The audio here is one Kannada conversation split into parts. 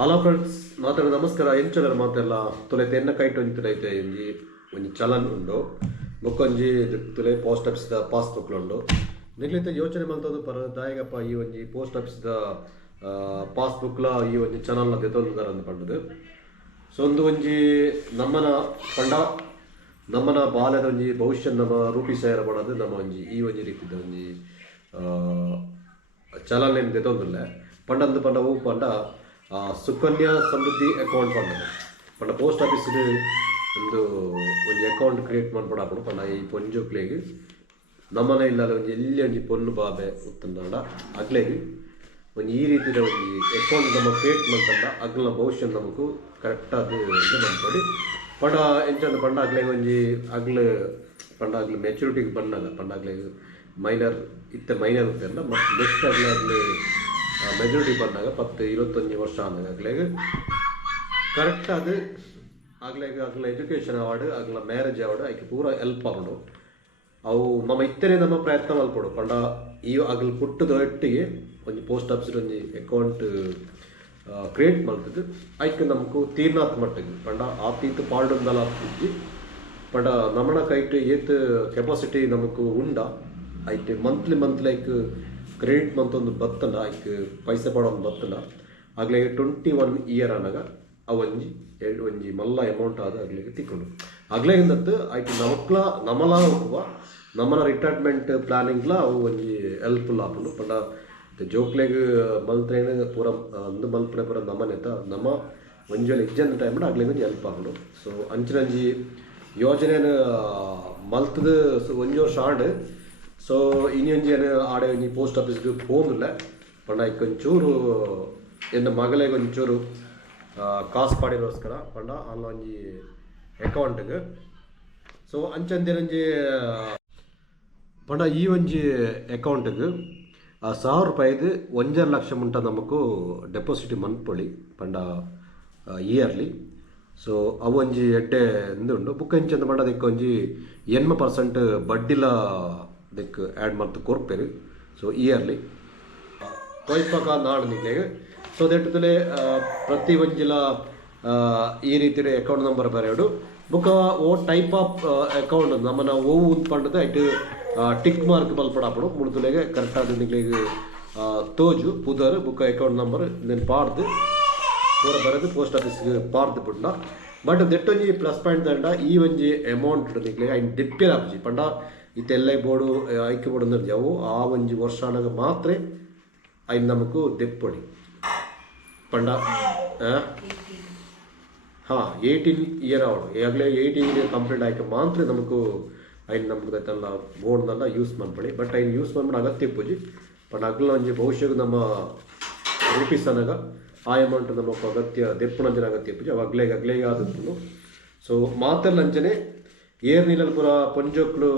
ಹಲೋ ಫ್ರೆಂಡ್ಸ್, ನಮಸ್ಕಾರ. ಎಂಚಲರ್ ಮಾತೆಲ್ಲ ತುಲೆ ತೆನ್ನ ಕೈಟ್ ಒಂಜಿತೈತೆ ಒಂಜಿ ಒಂಜಿ ಚಲನ್ ಉಂಡು ಬೊಕ್ಕೊಂಜಿ ತುಲೆ ಪೋಸ್ಟ್ ಆಫೀಸ್ದ ಪಾಸ್ಬುಕ್ ಉಂಡು. ನಿಗ್ಲಿತ ಯೋಚನೆ ಮಲ್ತದು ಪರ ದಾಯಗಪ್ಪ ಈ ಒಂಜಿ ಪೋಸ್ಟ್ ಆಫೀಸ್ದ ಪಾಸ್ಬುಕ್ಲ ಈ ಒಂಜಿ ಚಲನ್ಲ ದೆತೊಂದುದಾರ ಅಂತ ಪಂಡದು. ಸೊ ಒಂದು ಒಂಜಿ ನಮ್ಮನ ಬಾಲ್ಯದ ಒಂಜಿ ಭವಿಷ್ಯ ನಮ್ಮ ರೂಪಿಸಾಯರ ಪಡೋದು ನಮ್ಮ ಒಂಜಿ ಈ ಒಂಜಿ ರೀತಿದ ಒಂಜಿ ಚಲನ್ ದೆತೊಂದುಲ್ಲ ಪಂಡ ಹೂ ಪಂಡ ಸುಕನ್ಯಾ ಸಮೃದ್ಧಿ ಅಕೌಂಟ್ ಪಂಡ ಪೋಸ್ಟ್ ಆಫೀಸ್ ಒಂದು ಅಕೌಂಟ್ ಕ್ರಿಯೇಟ್ ಮಾಡ್ಬಿಡಾಪಡು ಪಂಡ ಈ ಪೊಂಜೋಕ್ಲೆಗ್ ನಮ್ಮನೆ ಇಲ್ಲ ಎಲ್ಲಿ ಒಂಜಿ ಪೊನ್ನು ಬಾಬೆ ಉತ್ತಂಡ ಅಗ್ಲೆಗ್ ಒಂದು ಈ ರೀತಿಯ ಒಂದು ಅಕೌಂಟ್ ನಮ್ಮ ಕ್ರಿಯೇಟ್ ಮಾಡ್ತಂಡ ಅಗ್ಲ ಭವಿಷ್ಯ ನಮಗೂ ಕರೆಕ್ಟ್ ಅದು ಮಾಡ್ಕೊಡಿ ಪಂಡ ಎಂಚಂದ ಪಂಡ ಅಗ್ಲೆಗ್ ಒಂಜಿ ಅಗ್ಲು ಮೆಚುರಿಟಿಗೆ ಬಂದಾಗ ಅಗ್ಲೆಗ್ ಮೈನರ್ ಇರ್ತಾರಲ್ಲ ಮತ್ತು ನೆಕ್ಸ್ಟ್ ಅಗ್ಲೆ ಮೆಜಾರಿಟಿ ಬಂದಾಗ 10-21 ವರ್ಷ ಆದಾಗಲೇ ಕರೆಕ್ಟ್ ಅದು ಅಗ್ಲ ಎಜುಕೇಷನ್ ಅವಾರ್ಡ್ ಅಗ್ಲ ಮ್ಯಾರೇಜ್ ಅವಾರ್ಡ್ ಅದಕ್ಕೆ ಪೂರ ಹೆಲ್ಪ್ ಆಗೋದು. ಅವು ನಮ್ಮ ಪ್ರಯತ್ನ ಮಲ್ಪಡು ಪಂಡ ಈ ಅಗ್ಲ ಪುಟ್ಟದ ಒಟ್ಟಿಗೆ ಒಂದು ಪೋಸ್ಟ್ ಆಫೀಸ್ ಒಂದು ಅಕೌಂಟ್ ಕ್ರಿಯೇಟ್ ಮಾಡ್ತದೆ ಅದಕ್ಕೆ ನಮಗೂ ತೀರ್ನಾತ್ ಮಟ್ಟಿಗೆ ಪಂಡ ಆತೀತು ಪಾಲ್ಡೊಂದಲ್ಲ ಆಗ್ತಿದ್ವಿ ಪಂಡ ನಮ್ಮನ ಕೈಟ್ ಏತ್ ಕೆಪಾಸಿಟಿ ನಮಗೂ ಉಂಡ ಅದಕ್ಕೆ ಮಂತ್ಲಿ ಲೈಕ್ ಕ್ರೆಡಿಟ್ ಮಂತ್ ಒಂದು ಬತ್ತಲ್ಲ ಅದಕ್ಕೆ ಪೈಸೆ ಪಡೋ ಒಂದು ಬತ್ತಲ್ಲ ಆಗ್ಲೇ 21 ಇಯರ್ ಅನ್ನಾಗ ಒಂಜಿ ಮಲ್ಲ ಅಮೌಂಟ್ ಆದ ಆಗ್ಲಿಗೆ ತಿಕ್ಕೊಂಡು ಆಗ್ಲೇಗಿಂದತ್ತು ಆಯ್ತು ನಮ್ಮಲ ಹೋಗುವ ನಮ್ಮನ ರಿಟೈರ್ಮೆಂಟ್ ಪ್ಲಾನಿಂಗ್ಲ ಅವು ಒಂಜಿ ಹೆಲ್ಪ್ಫುಲ್ ಆಪುಂಡು ಪಂಡ ಜೋಕ್ಲೆಗ್ ಮಲ್ತ್ರೇನು ಪೂರ ಒಂದು ಮಲ್ಪನೆ ಪೂರ ನಮ್ಮನೆತ ನಮ್ಮ ಒಂಜೊಲಿ ಎಕ್ಸಾಮ್ ಟೈಮ್ ಆಗ್ಲಿಂದ ಹೆಲ್ಪ್ ಆಪುಂಡು. ಸೊ ಅಂಚಿನಂಜಿ ಯೋಜನೆನ ಮಲ್ತದ ಒಂಜಿ ವರ್ಷ ಆಂಡ್ ಸೊ ಇನ್ನೊಂಜೇನು ಆಡೆ ಒಂಜಿ ಪೋಸ್ಟ್ ಆಫೀಸ್ಗೆ ಹೋಗಿಲ್ಲ ಪಂಡ ಒಂಚೂರು ಎನ್ನ ಮಗಳಿಗೆ ಒಂಚೂರು ಕಾಸು ಪಾಡಿರೋಸ್ಕರ ಪಂಡ ಅಲ್ಲ ಒಂಜಿ ಅಕೌಂಟ್ಗೆ ಸೊ ಅಂಚಂದೇನಂಜಿ ಪಂಡ ಈ ಒಂಜಿ ಅಕೌಂಟ್ಗೆ 1000 ರೂಪಾಯಿದು 1.5 ಲಕ್ಷ ಮುಂಟ ನಮಗೂ ಡೆಪಾಸಿಟ್ ಮನ್ಪೊಳಿ ಪಂಡ ಇಯರ್ಲಿ. ಸೊ ಅವು ಒಂಜಿ ಎಡ್ಡೆ ಉಂಡು ಬುಕ್ಕ ಇಂಚಂದ ಪಂಡ ಅದಕ್ಕೆ ಒಂಜಿ 80% ಬಡ್ಡಿಲ ಅದಕ್ಕೆ ಆ್ಯಡ್ ಮಾಡ್ತು ಕೊರ್ಪೇರು. ಸೊ ಇಯರ್ಲಿ ಕೊಯ್ಪಕ ನಾಡು ನಿಗ್ಲೆಗೆ ಸೊ ದೆಟ್ಟದಲ್ಲೇ ಪ್ರತಿ ಒಂಜಿಲ ಈ ರೀತಿ ಅಕೌಂಟ್ ನಂಬರ್ ಬರೆಯೋಡು ಬುಕ್ಕ ಓ ಟೈಪ್ ಆಫ್ ಅಕೌಂಟ್ ನಮ್ಮನ್ನ ಓವು ಉತ್ಪಂಡದ ಐಟು ಟಿಕ್ ಮಾರ್ಕ್ ಬಲ್ಪಡಾಪಡು ಮುಡ್ದುಲೆಗೆ ಕರೆಕ್ಟಾದ ನಿಗ್ಲೆಗೆ ತೋಜು ಪುದರ್ ಬುಕ್ಕ ಅಕೌಂಟ್ ನಂಬರ್ ಇದನ್ನು ಪಾಡ್ದು ಪೂರ ಬರೆದು ಪೋಸ್ಟ್ ಆಫೀಸ್ಗೆ ಪಾರ್ದು ಬಿಡ್ಲ ಬಟ್ ದೆಟ್ಟೊಂಜಿ ಪ್ಲಸ್ ಪಾಯಿಂಟ್ ದಂಡ ಈ ಒಂಜಿ ಅಮೌಂಟ್ ನಿಗ್ಲೆಗೆ ಐನ್ ದಿಪ್ಪೇರ ಆಪ್ಜಿ ಪಂಡ ಇತ್ತೆಲ್ಲ ಬೋರ್ಡು ಐಕ್ಯ ಬೋರ್ಡು ಅಂದ್ರೆ ಆ ಒಂಜಿ ವರ್ಷಾನಾಗ ಮಾತ್ರ ಐನ್ ನಮಗೂ ದೆಪ್ಪೊಡಿ ಪಂಡ 18 ಇಯರ್ ಅವಳು ಈಗಾಗಲೇ 18 ಇಯರ್ ಕಂಪ್ಲೀಟ್ ಆಯ್ಕೆ ಮಾತ್ರ ನಮಗೂ ಐನ್ ನಮ್ಗೆ ಅದೆಲ್ಲ ಬೋರ್ಡ್ನೆಲ್ಲ ಯೂಸ್ ಮಾಡ್ಬೇಡಿ ಬಟ್ ಐನ್ ಯೂಸ್ ಮಾಡ್ಬಿಟ್ಟು ಅಗತ್ಯ ಪೂಜಿ ಪಂಡ ಅಗ್ಲ ಒಂಜಿ ಭವಿಷ್ಯಕ್ಕೆ ನಮ್ಮ ರೂಪಿಸನಾಗ ಆ ಅಮೌಂಟ್ ನಮಗೆ ಅಗತ್ಯ ದೆಪ್ಪುನಂಜನ ಅಗತ್ಯ ಪೂಜಿ ಅವು ಅಗ್ಲೇಗೆ ಆದದ್ದು. ಸೊ ಮಾತೆಲ್ಲ ಅಂಚನೆ ಏರ್ ನೀರಲ್ಲಿ ಪೂರ ಪಂಜೋಕ್ಲು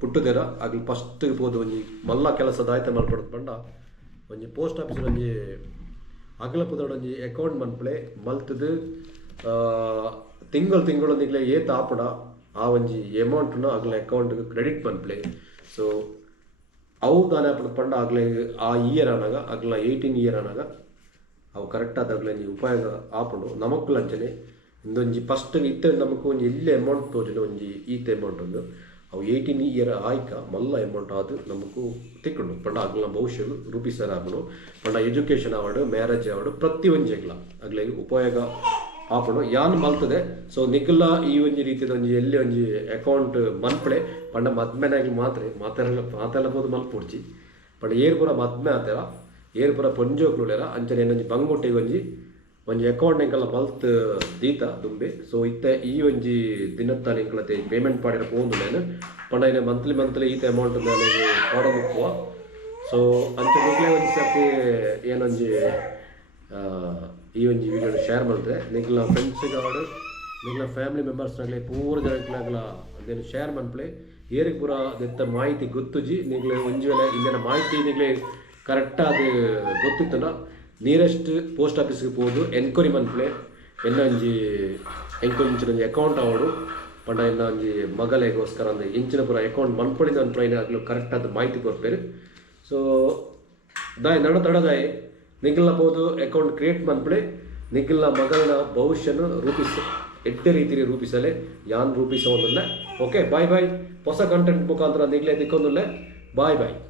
ಪುಟ್ಟುದೇರ ಆಗ್ಲಿ ಫಸ್ಟ್ಗೆ ಹೋದ ಒಂಜಿ ಮಲ್ಲ ಕೆಲಸದ ಆಯ್ತು ಮಲ್ಪಡೋದು ಪಂಡ ಒಂಜಿ ಪೋಸ್ಟ್ ಆಫೀಸ್ ಒಂಜಿ ಅಗಲ ಪುದೋಡ ಒಂಜಿ ಅಕೌಂಟ್ ಮನ್ಪಳೆ ಮಲ್ತದು ತಿಂಗಳು ನಿಗ್ಲೆ ಏತ್ ಆಪುಡ ಆ ಒಂಜಿ ಅಮೌಂಟ್ನ ಅಗ್ಲ ಅಕೌಂಟ್ಗೆ ಕ್ರೆಡಿಟ್ ಮನ್ಪಳೆ. ಸೊ ಅವು ದಾನೆ ಆಪುಡು ಪಂಡ ಆಗ್ಲೇ ಆ ಇಯರ್ ಅನ್ನಾಗ ಅಗ್ಲ 18 ಇಯರ್ ಅನ್ನಾಗ ಅವು ಕರೆಕ್ಟಾದ ಅಗ್ಲ ಉಪಯೋಗ ಆಪುಂಡು ನಮಕ್ಕೂ ಲಂಚನೆ ಇಂದೊಂಜಿ ಫಸ್ಟ್ ಇತ್ತ ನಮಗೂ ಒಂಜಿ ಎಲ್ಲಿ ಅಮೌಂಟ್ ತೋಜಲು ಒಂಜಿ ಈತ ಅಮೌಂಟ್ ಒಂದು ಅವು 18 ಇಯರ್ ಆಯ್ಕ ಮಲ್ಲ ಅಮೌಂಟ್ ಆದು ನಮಗೂ ತಿಕ್ಕೊಂಡು ಪಂಡ ಅಗ್ಲ ಭವಿಷ್ಯ ರೂಪಿಸರ ಆಪುಂಡು ಪಂಡ ಎಜುಕೇಷನ್ ಅವಾರ್ಡ್ ಮ್ಯಾರೇಜ್ ಅವಾರ್ಡ್ ಪ್ರತಿ ಒಂಜಿ ಅಗ್ಲ ಉಪಯೋಗ ಆಪುಂಡು ಯಾನ್ ಮಲ್ತದೆ. ಸೊ ನಿಗ್ಲ ಈ ಒಂಜಿ ರೀತಿಯ ಒಂಜಿ ಎಲ್ಲಿ ಒಂಜಿ ಅಕೌಂಟ್ ಮನ್ಪಡೆ ಪಂಡ ಮದ್ಮೆನಾಗಿ ಮಾತೆಲ್ಲಬೋದು ಮಲ್ಪುಡ್ಚಿ ಪಂಡ ಏರ್ ಪೂರ ಮದ್ಮೆ ಆತರ ಏರ್ ಪೂರ ಪೊಂಜೋಕ್ಲುಳೆರ ಅಂಚನೆ ಏನೊಂಜಿ ಬಂಗುಟ್ಟಿಗೆ ಒಂಜಿ ಅಕೌಂಟ್ ಎಂಕಲ್ಲ ಮಲ್ತ್ ದೀತ ದುಂಬೆ. ಸೊ ಇತ್ತೆ ಈ ಒಂಜಿ ದಿನತ್ತ ಎಂಕಲತೆ ಪೇಮೆಂಟ್ ಪಾಡಿರ ಪೋಂದುಲೇನು ಪಂಡ ಇನ್ನು ಮಂತ್ಲಿ ಈತ ಅಮೌಂಟ್ ಮೇಲೆ ಕೊಡೋ ಮುಕ್ಕುವ. ಸೊ ಅಂಚೆ ನಿಗ್ಲೆ ಒಂಜಿ ಸರ್ತಿ ಏನೊಂಜಿ ಈ ಒಂಜಿ ವಿಡಿಯೋ ಶೇರ್ ಮಾಡಿದ್ರೆ ನಿಗ್ಲ ಫ್ರೆಂಡ್ಸಿಗೆ ಆಡು ನಿಗ್ಲ ಫ್ಯಾಮಿಲಿ ಮೆಂಬರ್ಸ್ನಾಗಲಿ ಪೂರ ಜನಕ್ಲಾಗಲ ಅದೇನು ಶೇರ್ ಮನ್ಪಲೆ ಏರಿಗೆ ಪೂರ ಅದೆತ್ತ ಮಾಹಿತಿ ಗೊತ್ತುಜಿ ನಿಗ್ಲೆ ಒಂಜಿ ವೇಳೆ ಇಂದಿನ ಮಾಹಿತಿ ನಿಗ್ಲೆ ಕರೆಕ್ಟಾದ ಗೊತ್ತಿತ್ತನ ನಿಯರೆಸ್ಟ್ ಪೋಸ್ಟ್ ಆಫೀಸ್ಗೆ ಹೋದು ಎನ್ಕ್ವೈರಿ ಮನ್ಪಲೆ ಒಂಜಿ ಇಂಚಿನ ಅಕೌಂಟ್ ಆವಡು ಪಂಡ ಒಂಜಿ ಮಗಲೆಗೋಸ್ಕರ ಅಂದ್ರೆ ಇಂಚಿನ ಪೂರ ಅಕೌಂಟ್ ಮನ್ಪಡಿದ ಅನ್ಪೈನ ಆಗ್ಲೂ ಕರೆಕ್ಟಾದ ಮಾಹಿತಿ ಕೊಡ್ಪೇರು. ಸೊ ದಾಯ್ ನಡ ತಡದಾಯ್ ನಿಗಲ್ಬಹುದು ಅಕೌಂಟ್ ಕ್ರಿಯೇಟ್ ಮಾಡ್ಬಿಡಿ ನಿಗಲ್ನ ಮಗಳನ್ನ ಭವಿಷ್ಯನ ಎಡ್ಡೆ ರೀತಿಯಲ್ಲಿ ರೂಪಿಸಲೇ ಯಾನ್ ರೂಪಿಸೋದಿಲ್ಲ. ಓಕೆ ಬಾಯ್ ಬಾಯ್. ಹೊಸ ಕಂಟೆಂಟ್ ಮುಖಾಂತರ ನಿಗಲೇ ದಿಕ್ಕೊಂದಿಲ್ಲ. ಬಾಯ್ ಬಾಯ್.